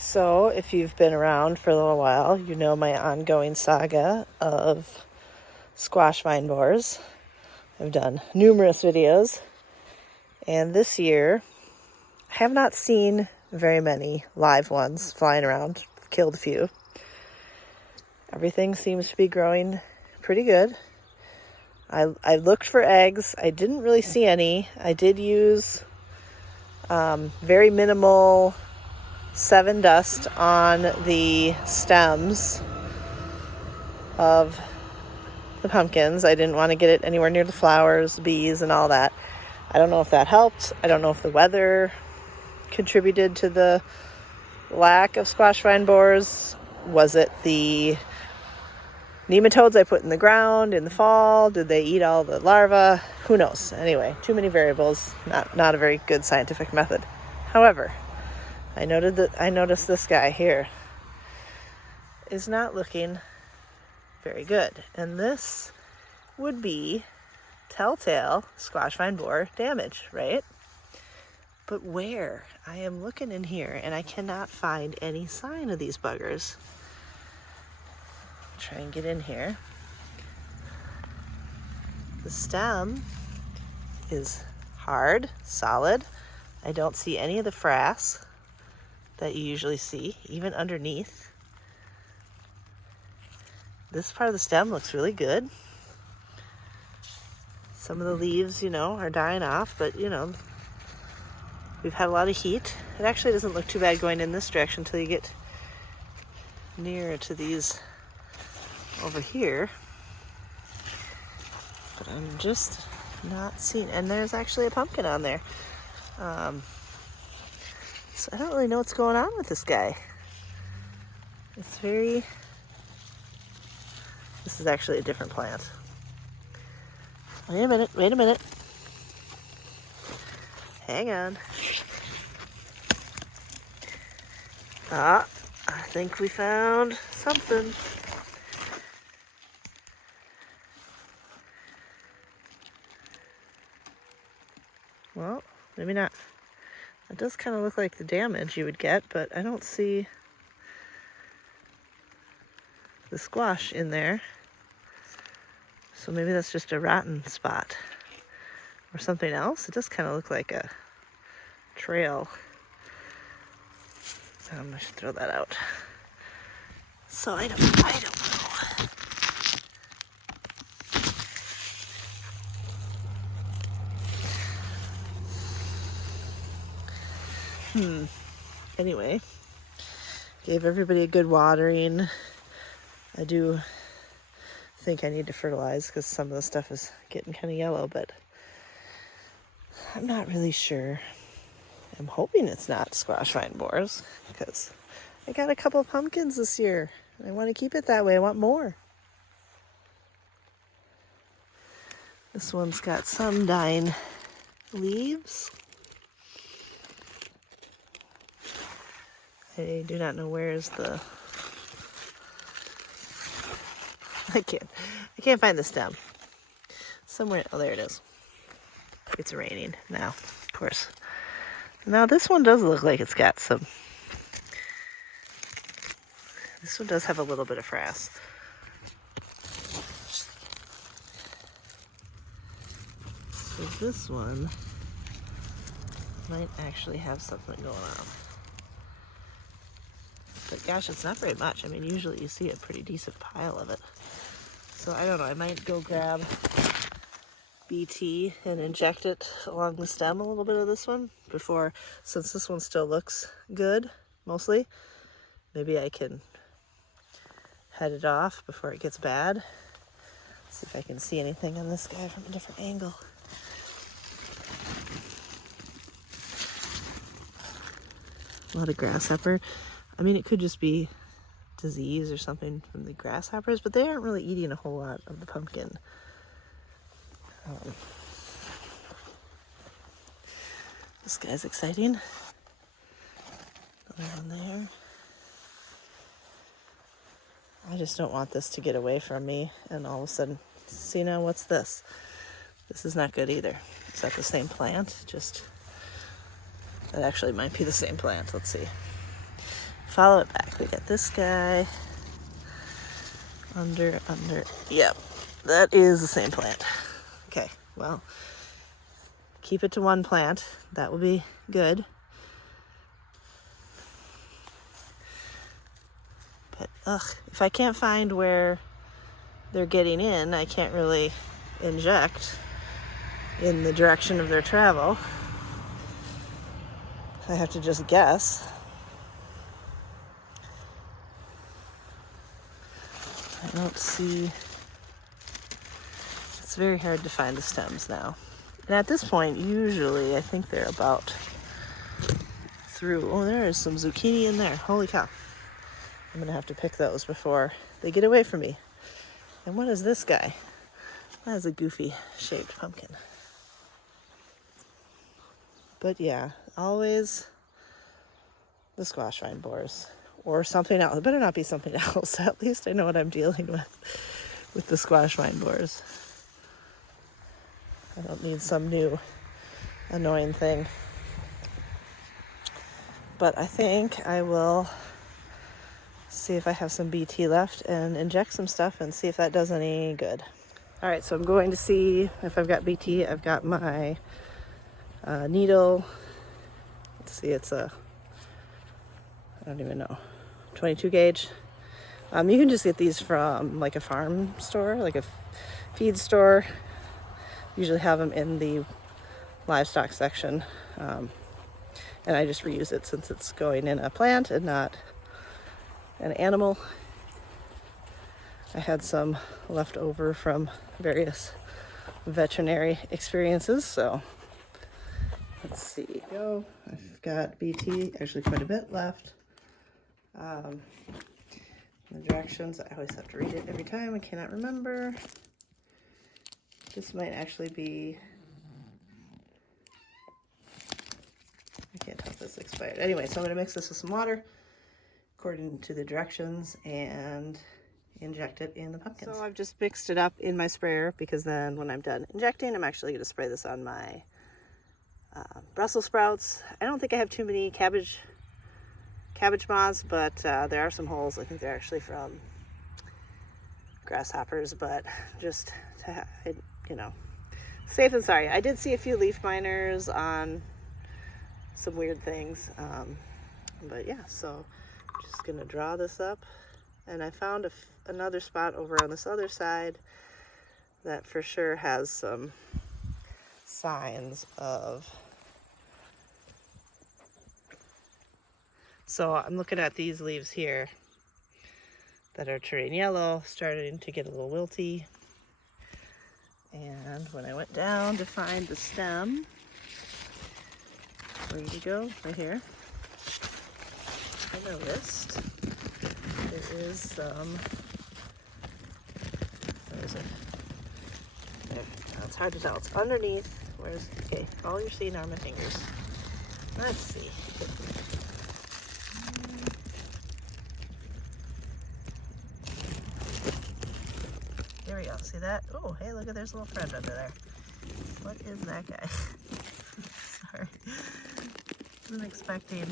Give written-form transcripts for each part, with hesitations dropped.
So, if you've been around for a little while, you know my ongoing saga of squash vine borers. I've done numerous videos, and this year I have not seen very many live ones flying around. I've killed a few. Everything seems to be growing pretty good. I looked for eggs. I didn't really see any. I did use very minimal 7 dust on the stems of the pumpkins. I didn't want to get it anywhere near the flowers, bees, and all that. I don't know if that helped. I don't know if the weather contributed to the lack of squash vine borers. Was it the nematodes I put in the ground in the fall? Did they eat all the larvae? Who knows? Anyway, too many variables. Not a very good scientific method. However, I noticed this guy here is not looking very good. And this would be telltale squash vine borer damage, right? But where? I am looking in here and I cannot find any sign of these buggers. Try and get in here. The stem is hard, solid. I don't see any of the frass that you usually see, even underneath. This part of the stem looks really good. Some of the leaves, are dying off, but, we've had a lot of heat. It actually doesn't look too bad going in this direction until you get nearer to these over here. But I'm just not seeing, and there's actually a pumpkin on there. So I don't really know what's going on with this guy. This is actually a different plant. Wait a minute. Hang on. I think we found something. Well, maybe not. It does kind of look like the damage you would get, but I don't see the squash in there. So maybe that's just a rotten spot or something else. It does kind of look like a trail. I should throw that out. So I don't know. Anyway, gave everybody a good watering. I do think I need to fertilize because some of the stuff is getting kind of yellow, but I'm not really sure. I'm hoping it's not squash vine borers because I got a couple of pumpkins this year. I want to keep it that way. I want more. This one's got some dying leaves. I do not know where is the... I can't find the stem. Somewhere, oh, there it is. It's raining now, of course. Now this one does look like it's got some... This one does have a little bit of frass. So this one might actually have something going on. But gosh, it's not very much. I mean, usually you see a pretty decent pile of it. So I don't know, I might go grab BT and inject it along the stem a little bit of this one before, since this one still looks good, mostly. Maybe I can head it off before it gets bad. See if I can see anything on this guy from a different angle. A lot of grasshopper. I mean, it could just be disease or something from the grasshoppers, but they aren't really eating a whole lot of the pumpkin. This guy's exciting. Another one there. I just don't want this to get away from me and all of a sudden, see now, what's this? This is not good either. Is that the same plant? That actually might be the same plant. Let's see. follow it back. We got this guy under. Yep, that is the same plant. Okay, well, keep it to one plant. That will be good. But if I can't find where they're getting in, I can't really inject in the direction of their travel. I have to just guess. I don't see. It's very hard to find the stems now. And at this point, usually, I think they're about through. Oh, there is some zucchini in there. Holy cow. I'm gonna have to pick those before they get away from me. And what is this guy? That is a goofy shaped pumpkin. But yeah, always the squash vine borers or something else. It better not be something else. At least I know what I'm dealing with the squash vine borers. I don't need some new annoying thing. But I think I will see if I have some BT left and inject some stuff and see if that does any good. All right, so I'm going to see if I've got BT. I've got my needle. Let's see, it's I don't even know, 22 gauge. You can just get these from like a farm store, like a feed store. Usually have them in the livestock section. And I just reuse it since it's going in a plant and not an animal. I had some left over from various veterinary experiences, so let's see. Go. I've got BT, actually quite a bit left. The directions, I always have to read it every time. I cannot remember. This might actually be, I can't tell if this expired. Anyway, so I'm going to mix this with some water according to the directions and inject it in the pumpkins. So I've just mixed it up in my sprayer because then when I'm done injecting, I'm actually going to spray this on my Brussels sprouts. I don't think I have too many cabbage moths, but there are some holes. I think they're actually from grasshoppers, but just to have, you know, safe than sorry. I did see a few leaf miners on some weird things, but yeah, so I'm just gonna draw this up. And I found another spot over on this other side that for sure has some signs of. So I'm looking at these leaves here that are turning yellow, starting to get a little wilty. And when I went down to find the stem, where did it go? Right here. I noticed there is some, where is it? There, now it's hard to tell. It's underneath. Where's, okay, all you're seeing are my fingers. Let's see. There we go. See that? Oh, hey, look at there's a little friend under there. What is that guy? Sorry. Wasn't expecting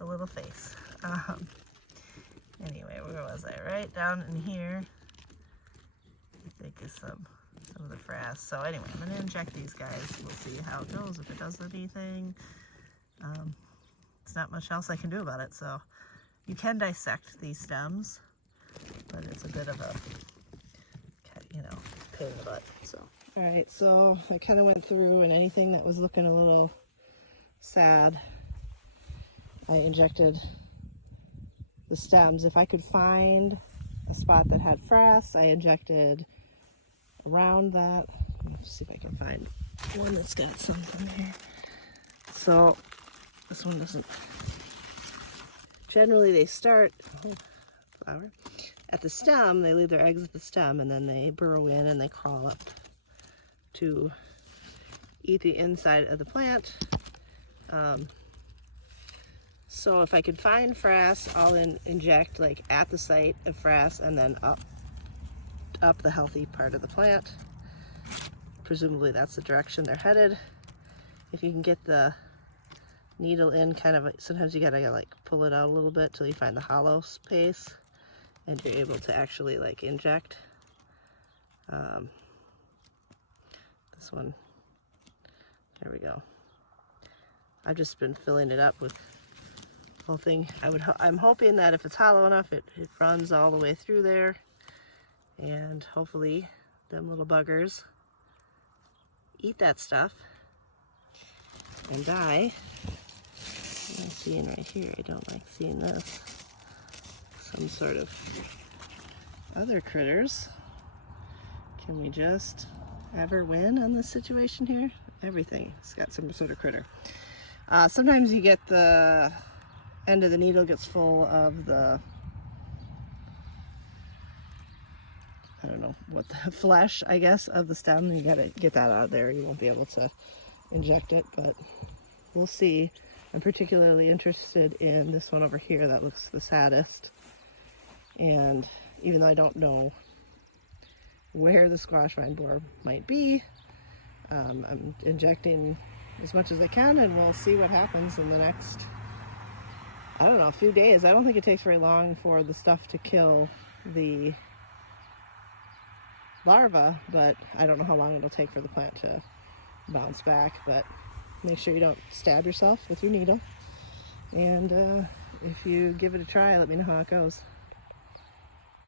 a little face. Anyway, where was I? Right down in here, I think is some of the frass. So anyway, I'm going to inject these guys. We'll see how it goes, if it does anything. It's not much else I can do about it. So you can dissect these stems, but it's a bit of a, you know, pain in the butt. So, all right, so I kind of went through, and anything that was looking a little sad, I injected the stems. If I could find a spot that had frass, I injected around that. Let's see if I can find one that's got something here. So this one doesn't. Generally they start, flower, at the stem. They leave their eggs at the stem, and then they burrow in and they crawl up to eat the inside of the plant. So if I could find frass, I'll inject like at the site of frass and then up the healthy part of the plant. Presumably that's the direction they're headed. If you can get the needle in kind of, sometimes you gotta like pull it out a little bit till you find the hollow space and you're able to actually like inject. This one, there we go. I've just been filling it up with the whole thing. I'm hoping that if it's hollow enough, it runs all the way through there, and hopefully them little buggers eat that stuff and die. I'm seeing right here, I don't like seeing this. Some sort of other critters. Can we just ever win on this situation here? Everything's got some sort of critter. Sometimes you get the end of the needle gets full of the, I don't know what, the flesh, I guess, of the stem. You gotta get that out of there. You won't be able to inject it, but we'll see. I'm particularly interested in this one over here that looks the saddest. And even though I don't know where the squash vine borer might be, I'm injecting as much as I can, and we'll see what happens in the next, I don't know, a few days. I don't think it takes very long for the stuff to kill the larva, but I don't know how long it'll take for the plant to bounce back. But make sure you don't stab yourself with your needle, and if you give it a try, let me know how it goes.